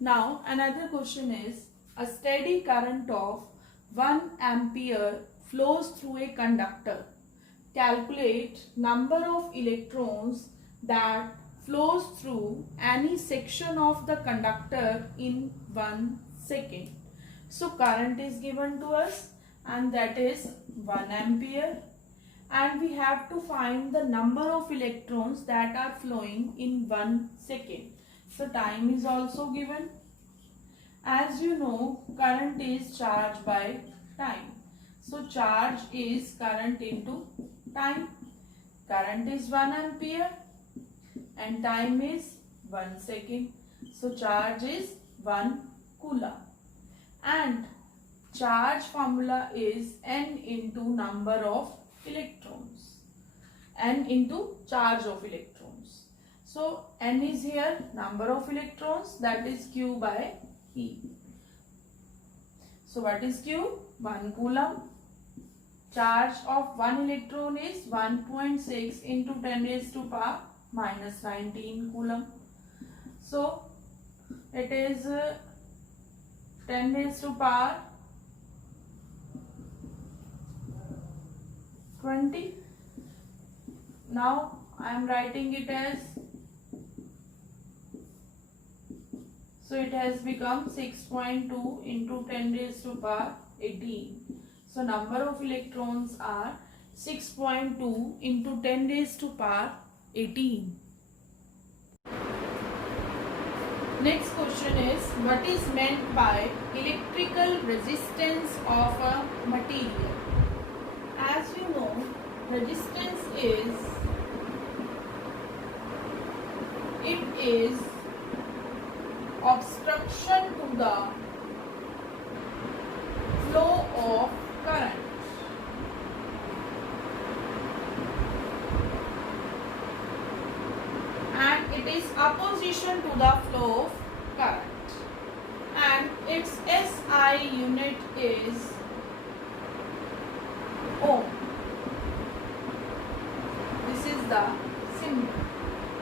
Now another question is, a steady current of 1 ampere flows through a conductor. Calculate number of electrons that flows through any section of the conductor in 1 second. So current is given to us and that is 1 ampere, and we have to find the number of electrons that are flowing in 1 second. So time is also given. As you know, current is charge by time. So charge is current into time. Current is 1 ampere and time is 1 second. So charge is 1 coulomb. And charge formula is n into number of electrons. N into charge of electrons. So n is here number of electrons, that is Q by E. So what is Q? 1 coulomb. Charge of 1 electron is 1.6 into 10 raised to power minus 19 coulomb. So it is 10 raised to power 20. Now I am writing it as, so it has become 6.2 into 10 raised to power 18. So number of electrons are 6.2 into 10 raised to power 18. Next question is, what is meant by electrical resistance of a material? As you know, resistance is, it is obstruction to the flow of current. And it is opposition to the flow of current. And its SI unit is ohm. This is the symbol.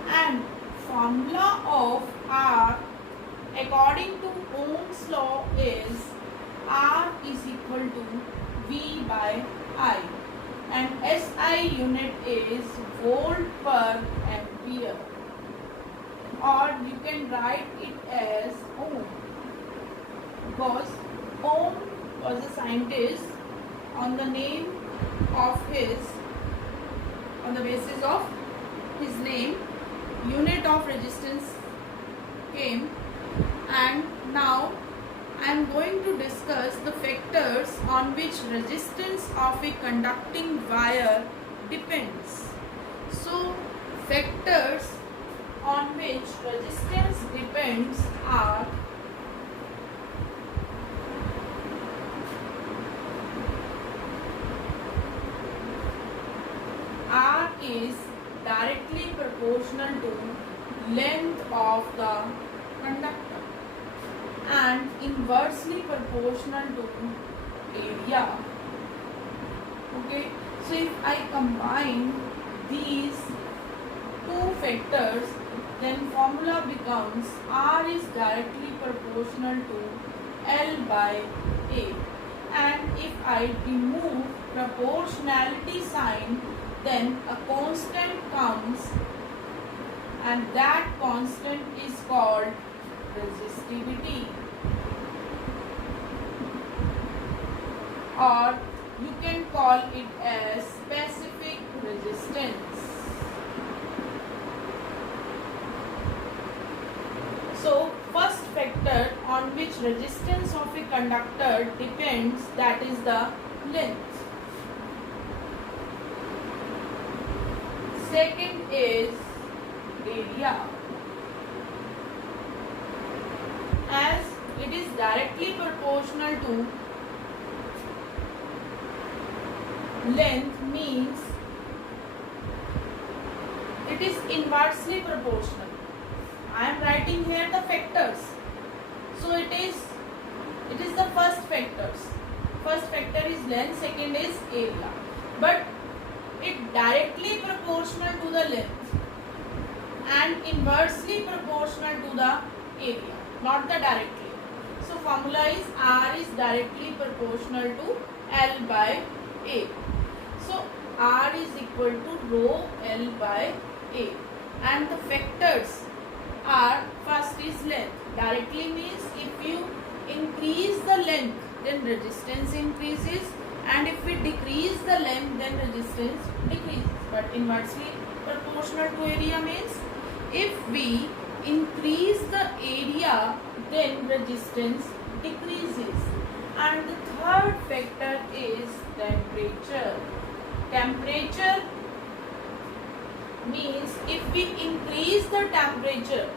And formula of R according to Ohm's law is R is equal to V by I, and SI unit is volt per ampere, or you can write it as ohm, because Ohm was a scientist on the name of his, on the basis of his name, unit of resistance came. And now I am going to discuss the factors on which resistance of a conducting wire depends. So factors on which resistance depends are R is directly proportional to length of the conductor and inversely proportional to area. Okay, so if I combine these two factors, then formula becomes R is directly proportional to L by A. And if I remove proportionality sign, then a constant comes, and that constant is called resistivity, or you can call it as specific resistance. So first factor on which resistance of a conductor depends, that is the length. Second is area. As it is directly proportional to length, means it is inversely proportional. I am writing here the factors. So it is the first factors. First factor is length, second is area. But it directly proportional to the length and inversely proportional to the area. not the directly. So formula is R is directly proportional to L by A. So R is equal to rho L by A, and the factors are, first is length. Directly means if you increase the length then resistance increases, and if we decrease the length then resistance decreases. But inversely proportional to area means if we increase the area then resistance decreases. And the third factor is temperature. Temperature means if we increase the temperature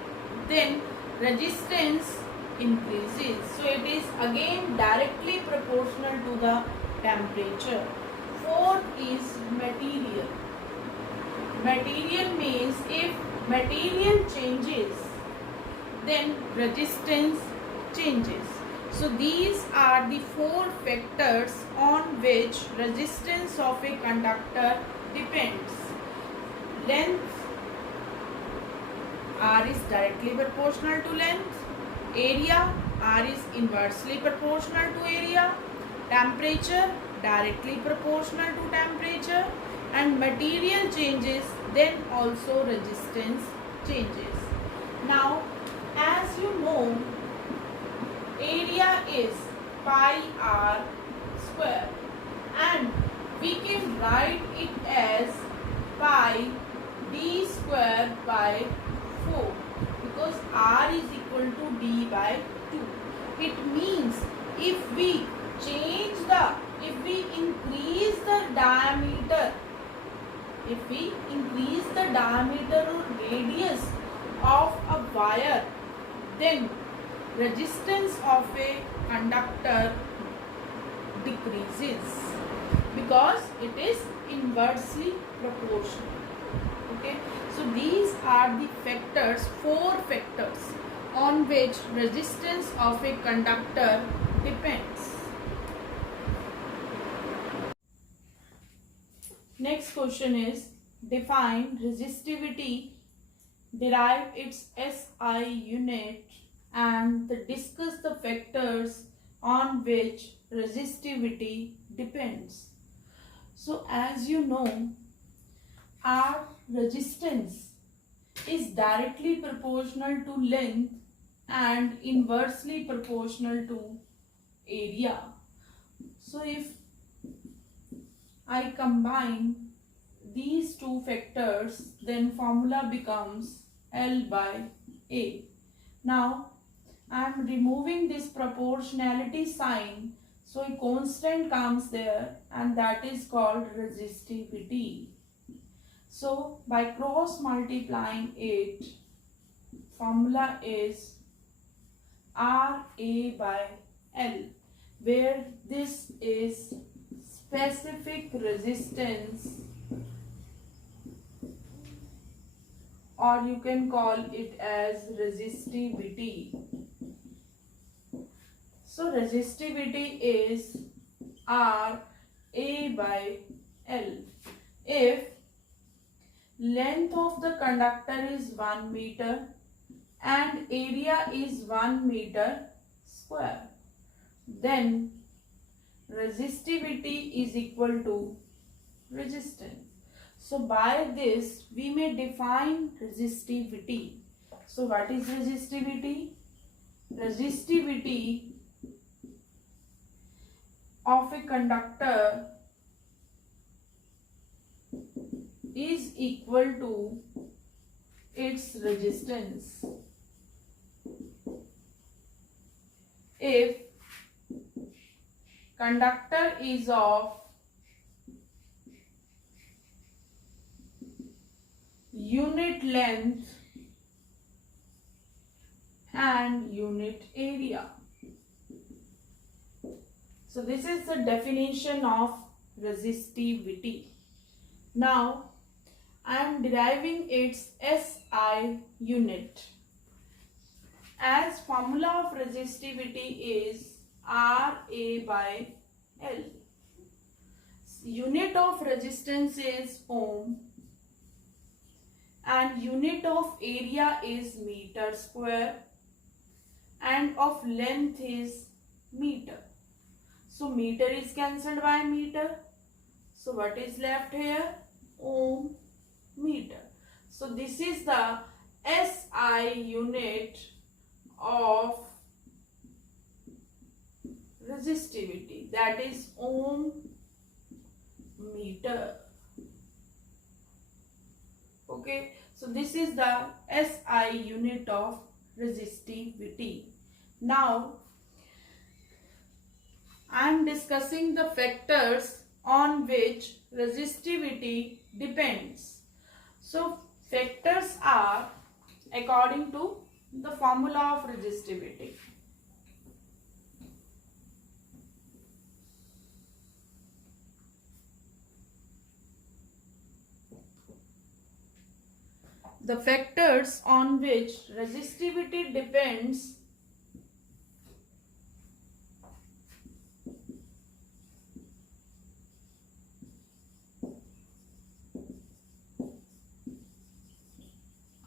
then resistance increases. So it is again directly proportional to the temperature. Fourth is material. Material means if material changes then resistance changes. So these are the four factors on which resistance of a conductor depends. Length, R is directly proportional to length. Area, R is inversely proportional to area. Temperature, directly proportional to temperature. And material changes, then also resistance changes. Now, as you know, area is pi r square, and we can write it as pi d square by 4 because r is equal to d by 2. It means if we increase the diameter, or radius of a wire, then resistance of a conductor decreases because it is inversely proportional. Okay, so these are the factors, four factors on which resistance of a conductor depends. Next question is define resistivity, derive its SI unit, and discuss the factors on which resistivity depends. So as you know, our resistance is directly proportional to length and inversely proportional to area. So if I combine these two factors, then formula becomes L by A. Now I am removing this proportionality sign, so a constant comes there, and that is called resistivity. So by cross multiplying it, formula is RA by L, where this is specific resistance, or you can call it as resistivity. So resistivity is RA by L. If length of the conductor is 1 meter and area is 1 meter square, then resistivity is equal to resistance. So by this we may define resistivity. So what is resistivity? Resistivity of a conductor is equal to its resistance. If conductor is of unit length and unit area. So this is the definition of resistivity. Now I am deriving its SI unit. As formula of resistivity is RA by L. Unit of resistance is ohm and unit of area is meter square. and of length is meter. So meter is cancelled by meter. So what is left here? Ohm meter. So this is the SI unit of resistivity, that is ohm meter. Okay, so this is the SI unit of resistivity. Now I am discussing the factors on which resistivity depends. So factors are according to the formula of resistivity. The factors on which resistivity depends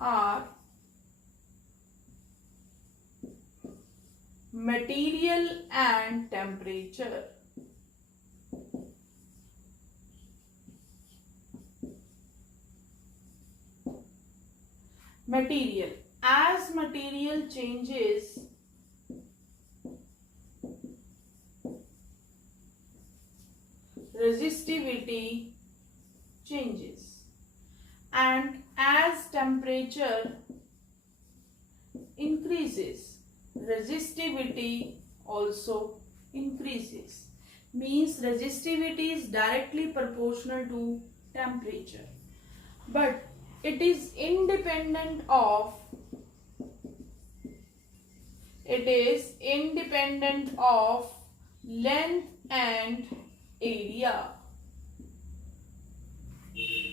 are material and temperature. Material. As material changes, resistivity changes, and as temperature increases, resistivity also increases. Means resistivity is directly proportional to temperature, but it is independent of length and area.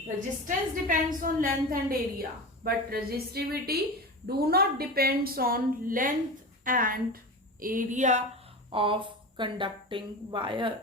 Resistance depends on length and area, but resistivity do not depends on length and area of conducting wire.